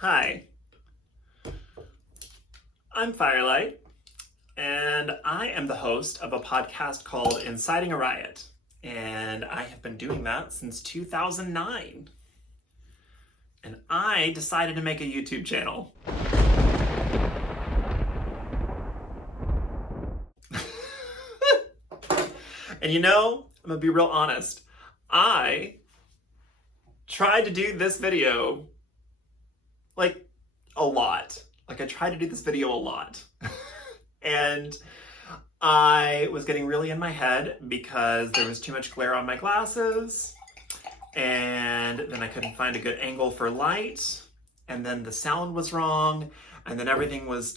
Hi, I'm FireLyte, and I am the host of a podcast called Inciting A Riot, and I have been doing that since 2009. And I decided to make a YouTube channel. And I'm gonna be real honest. I tried to do this video a lot. I tried to do this video a lot. And I was getting really in my head because there was too much glare on my glasses. And then I couldn't find a good angle for light. And then the sound was wrong. And then everything was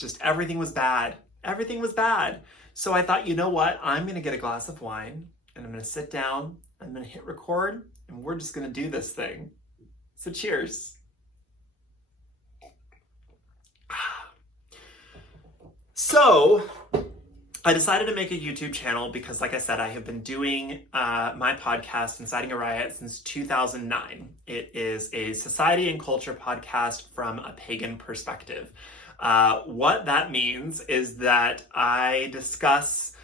bad. Everything was bad. So I thought, you know what? I'm going to get a glass of wine and I'm going to sit down. I'm going to hit record and we're just going to do this thing. So cheers. So I decided to make a YouTube channel because, like I said, I have been doing my podcast, Inciting a Riot, since 2009. It is a society and culture podcast from a pagan perspective. What that means is that I discuss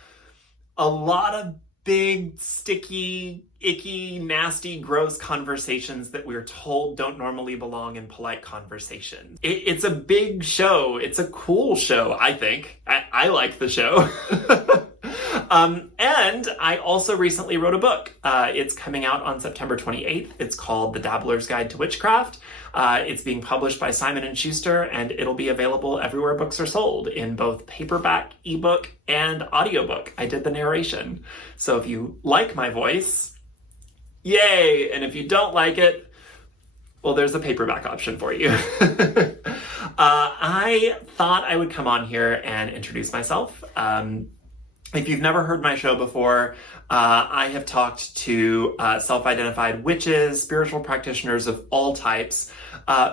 a lot of big, sticky, icky, nasty, gross conversations that we're told don't normally belong in polite conversation. It's a big show. It's a cool show, I think. I like the show. And I also recently wrote a book. It's coming out on September 28th. It's called The Dabbler's Guide to Witchcraft. It's being published by Simon & Schuster, and it'll be available everywhere books are sold in both paperback, ebook, and audiobook. I did the narration. So if you like my voice, yay! And if you don't like it, well, there's a paperback option for you. I thought I would come on here and introduce myself. If you've never heard my show before, I have talked to self-identified witches, spiritual practitioners of all types,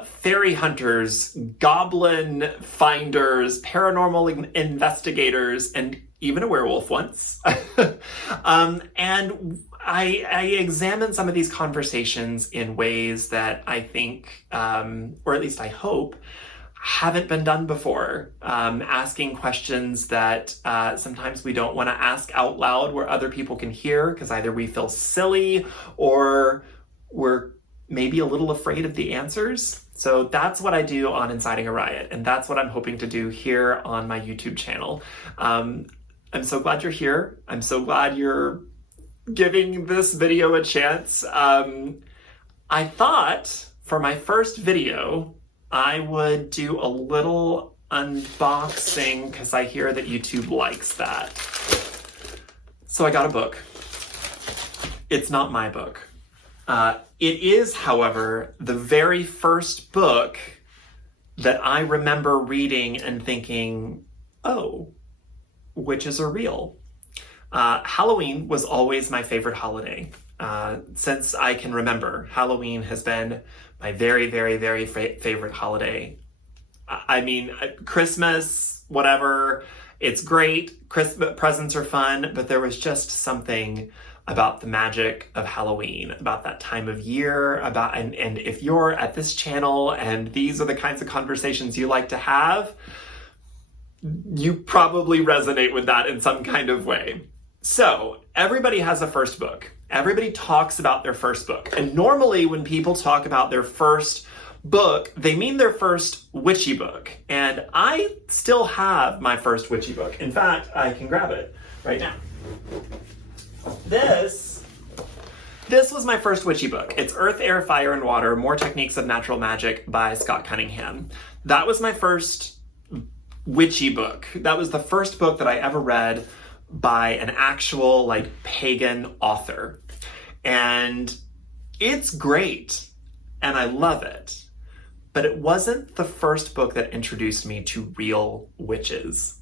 fairy hunters, goblin finders, paranormal investigators, and even a werewolf once. And I examine some of these conversations in ways that I think, or at least I hope, haven't been done before. Asking questions that sometimes we don't want to ask out loud where other people can hear because either we feel silly or we're maybe a little afraid of the answers. So that's what I do on Inciting a Riot, and that's what I'm hoping to do here on my YouTube channel. I'm so glad you're here. I'm so glad you're giving this video a chance. I thought for my first video, I would do a little unboxing because I hear that YouTube likes that. So I got a book. It's not my book. It is, however, the very first book that I remember reading and thinking, oh, witches are real. Halloween was always my favorite holiday. Since I can remember, Halloween has been my very, very, very favorite holiday. I mean, Christmas, whatever, it's great. Christmas presents are fun, but there was just something about the magic of Halloween, about that time of year, and if you're at this channel and these are the kinds of conversations you like to have, you probably resonate with that in some kind of way. So everybody has a first book. Everybody talks about their first book. And normally when people talk about their first book, they mean their first witchy book. And I still have my first witchy book. In fact, I can grab it right now. This was my first witchy book. It's Earth, Air, Fire, and Water, More Techniques of Natural Magic by Scott Cunningham. That was my first witchy book. That was the first book that I ever read by an actual pagan author. And it's great and I love it, but it wasn't the first book that introduced me to real witches.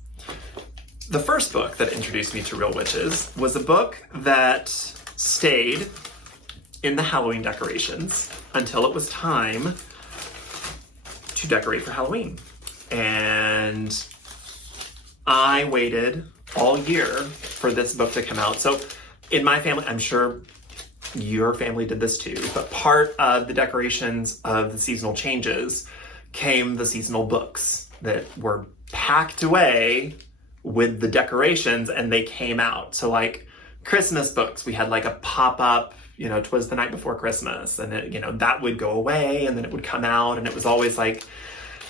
The first book that introduced me to real witches was a book that stayed in the Halloween decorations until it was time to decorate for Halloween. And I waited all year for this book to come out. So in my family, I'm sure your family did this too, but part of the decorations of the seasonal changes came the seasonal books that were packed away with the decorations, and they came out. So like Christmas books, we had like a pop-up, 'Twas the Night Before Christmas, and it, that would go away and then it would come out, and it was always like,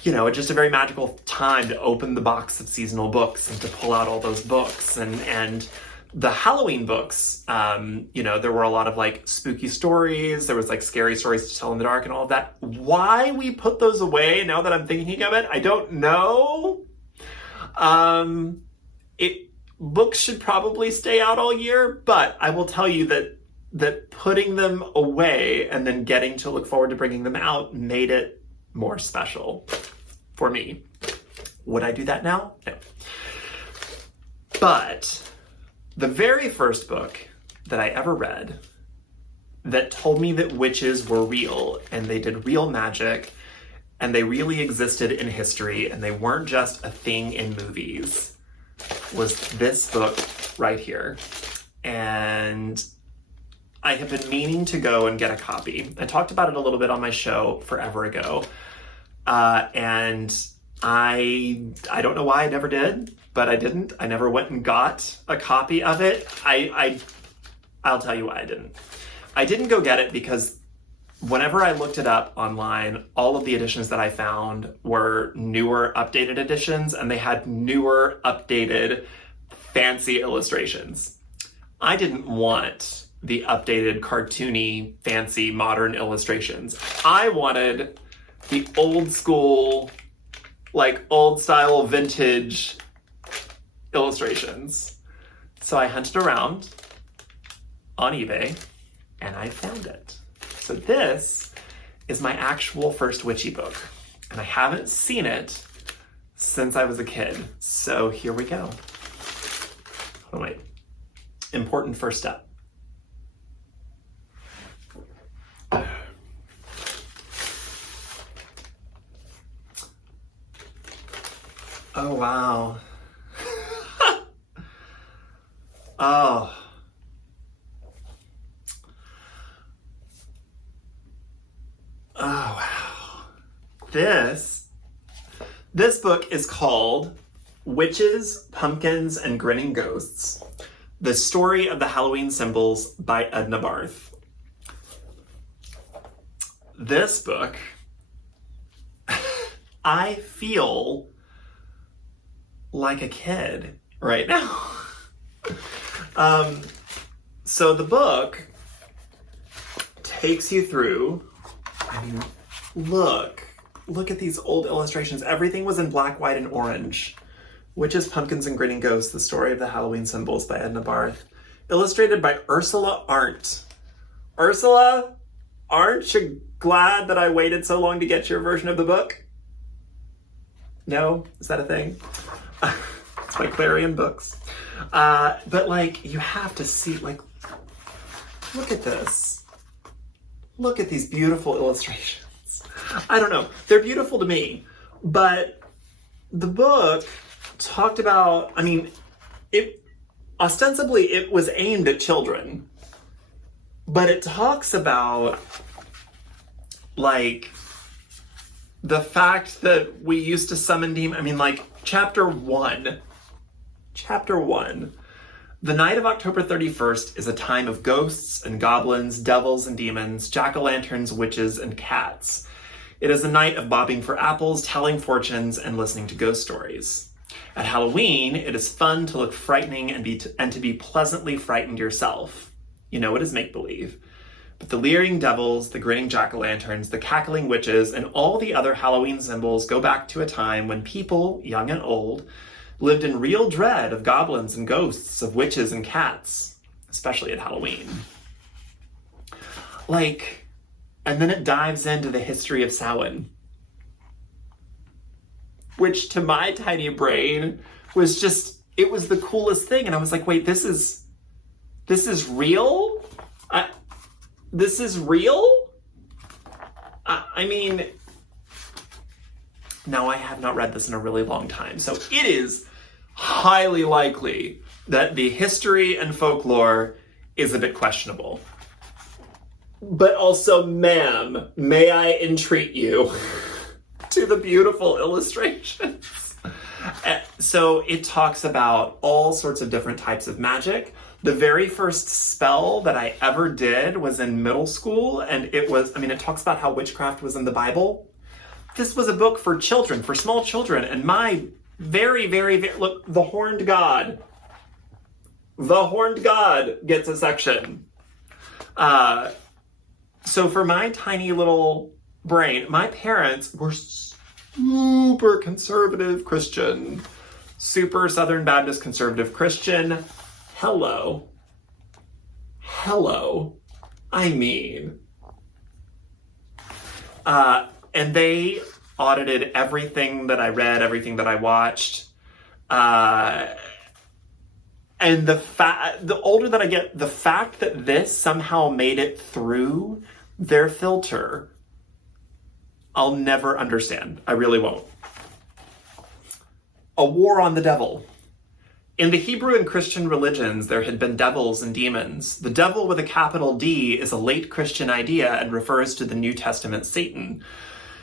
just a very magical time to open the box of seasonal books and to pull out all those books. And the Halloween books, there were a lot of like spooky stories. There was like scary stories to tell in the dark and all of that. Why we put those away, now that I'm thinking of it, I don't know. Books should probably stay out all year, but I will tell you that putting them away and then getting to look forward to bringing them out made it more special for me. Would I do that now? No. But the very first book that I ever read that told me that witches were real and they did real magic and they really existed in history and they weren't just a thing in movies was this book right here. And I have been meaning to go and get a copy. I talked about it a little bit on my show forever ago. And I don't know why I never did, but I didn't. I never went and got a copy of it. I'll tell you why I didn't. I didn't go get it because whenever I looked it up online, all of the editions that I found were newer, updated editions, and they had newer, updated, fancy illustrations. I didn't want the updated, cartoony, fancy, modern illustrations. I wanted the old school, like old style vintage illustrations. So I hunted around on eBay and I found it. So this is my actual first witchy book. And I haven't seen it since I was a kid. So here we go. Oh wait, important first step. Oh, wow. Oh. Oh, wow. This book is called Witches, Pumpkins, and Grinning Ghosts: The Story of the Halloween Symbols by Edna Barth. This book, I feel like a kid right now. So the book takes you through, look at these old illustrations. Everything was in black, white, and orange. Witches, Pumpkins, and Grinning Ghosts: The Story of the Halloween Symbols by Edna Barth. Illustrated by Ursula Arndt. Ursula, aren't you glad that I waited so long to get your version of the book? No? Is that a thing? It's by Clarion Books. But like, you have to see, like, look at this. Look at these beautiful illustrations. I don't know. They're beautiful to me. But the book talked about, ostensibly it was aimed at children. But it talks about, like, the fact that we used to summon demons. Chapter 1. The night of October 31st is a time of ghosts and goblins, devils and demons, jack-o'-lanterns, witches, and cats. It is a night of bobbing for apples, telling fortunes, and listening to ghost stories. At Halloween, it is fun to look frightening and to be pleasantly frightened yourself. It is make-believe. But the leering devils, the grinning jack-o'-lanterns, the cackling witches, and all the other Halloween symbols go back to a time when people, young and old, lived in real dread of goblins and ghosts, of witches and cats, especially at Halloween. And then it dives into the history of Samhain, which to my tiny brain was just, it was the coolest thing. And I was like, wait, this is real? This is real? Now I have not read this in a really long time, so it is highly likely that the history and folklore is a bit questionable. But also, ma'am, may I entreat you to the beautiful illustrations. So it talks about all sorts of different types of magic. The very first spell that I ever did was in middle school, and it talks about how witchcraft was in the Bible. This was a book for children, for small children, and my very, very, very, look, the horned god gets a section. So for my tiny little brain, my parents were super conservative Christian, super Southern Baptist conservative Christian. Hello. I mean. And they audited everything that I read, everything that I watched. And the older that I get, the fact that this somehow made it through their filter, I'll never understand. I really won't. A war on the devil. In the Hebrew and Christian religions, there had been devils and demons. The devil with a capital D is a late Christian idea and refers to the New Testament Satan.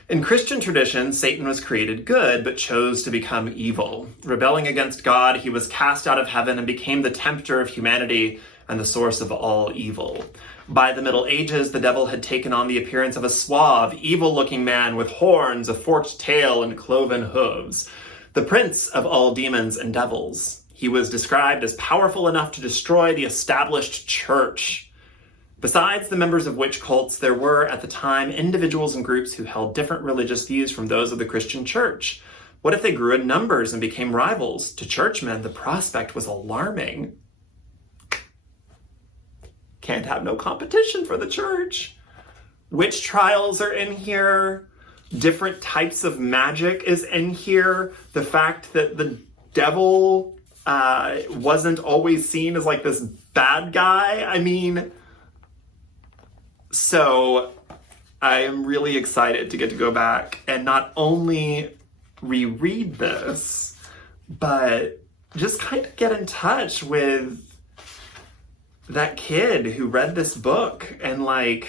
In Christian tradition, Satan was created good, but chose to become evil. Rebelling against God, he was cast out of heaven and became the tempter of humanity and the source of all evil. By the Middle Ages, the devil had taken on the appearance of a suave, evil-looking man with horns, a forked tail, and cloven hooves. The prince of all demons and devils. He was described as powerful enough to destroy the established church. Besides the members of witch cults, there were, at the time, individuals and groups who held different religious views from those of the Christian church. What if they grew in numbers and became rivals? To churchmen, the prospect was alarming. Can't have no competition for the church. Witch trials are in here. Different types of magic is in here. The fact that the devil wasn't always seen as like this bad guy. I mean, so I am really excited to get to go back and not only reread this, but just kind of get in touch with that kid who read this book and like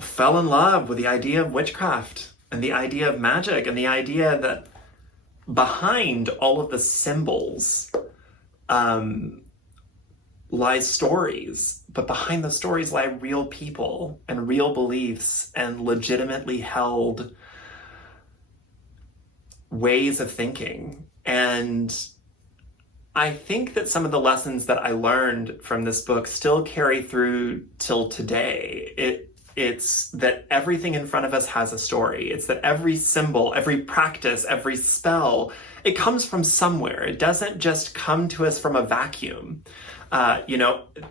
fell in love with the idea of witchcraft and the idea of magic and the idea that behind all of the symbols lie stories, but behind the stories lie real people and real beliefs and legitimately held ways of thinking. And I think that some of the lessons that I learned from this book still carry through till today. It's that everything in front of us has a story. It's that every symbol, every practice, every spell, it comes from somewhere. It doesn't just come to us from a vacuum.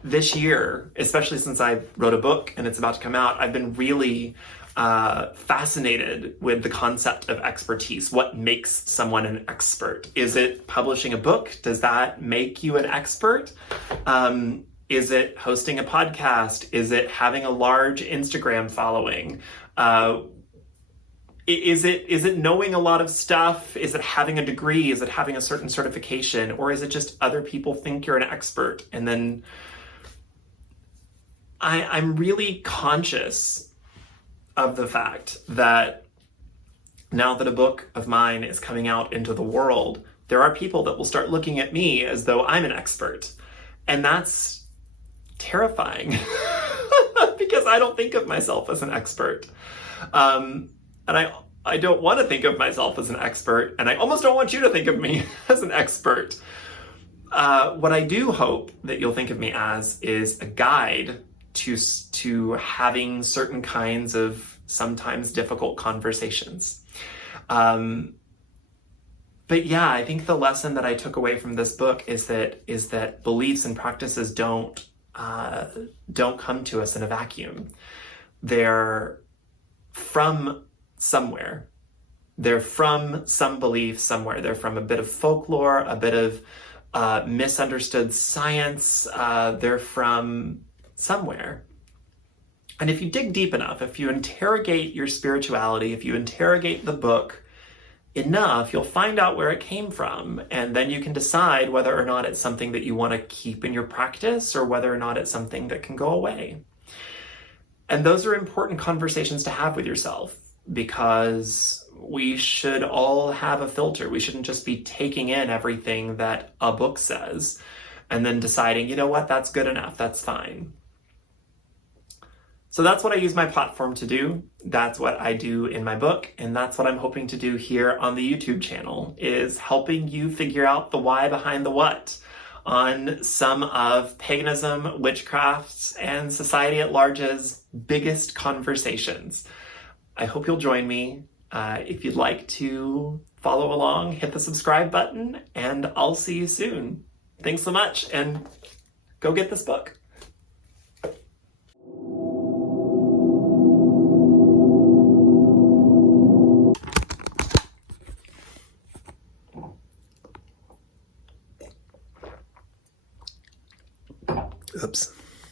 This year, especially since I wrote a book and it's about to come out, I've been really fascinated with the concept of expertise. What makes someone an expert? Is it publishing a book? Does that make you an expert? Is it hosting a podcast? Is it having a large Instagram following? Is it knowing a lot of stuff? Is it having a degree? Is it having a certain certification? Or is it just other people think you're an expert? And then I'm really conscious of the fact that now that a book of mine is coming out into the world, there are people that will start looking at me as though I'm an expert. And that's terrifying because I don't think of myself as an expert. And I don't want to think of myself as an expert, and I almost don't want you to think of me as an expert. What I do hope that you'll think of me as is a guide to having certain kinds of sometimes difficult conversations. But yeah, I think the lesson that I took away from this book is that beliefs and practices don't come to us in a vacuum. They're from somewhere. They're from some belief somewhere. They're from a bit of folklore, a bit of misunderstood science. They're from somewhere. And if you dig deep enough, if you interrogate your spirituality, if you interrogate the book enough, you'll find out where it came from. And then you can decide whether or not it's something that you want to keep in your practice or whether or not it's something that can go away. And those are important conversations to have with yourself, because we should all have a filter. We shouldn't just be taking in everything that a book says and then deciding, you know what, that's good enough, that's fine. So that's what I use my platform to do. That's what I do in my book. And that's what I'm hoping to do here on the YouTube channel, is helping you figure out the why behind the what on some of paganism, witchcraft, and society at large's biggest conversations. I hope you'll join me. If you'd like to follow along, hit the subscribe button, and I'll see you soon. Thanks so much, and go get this book.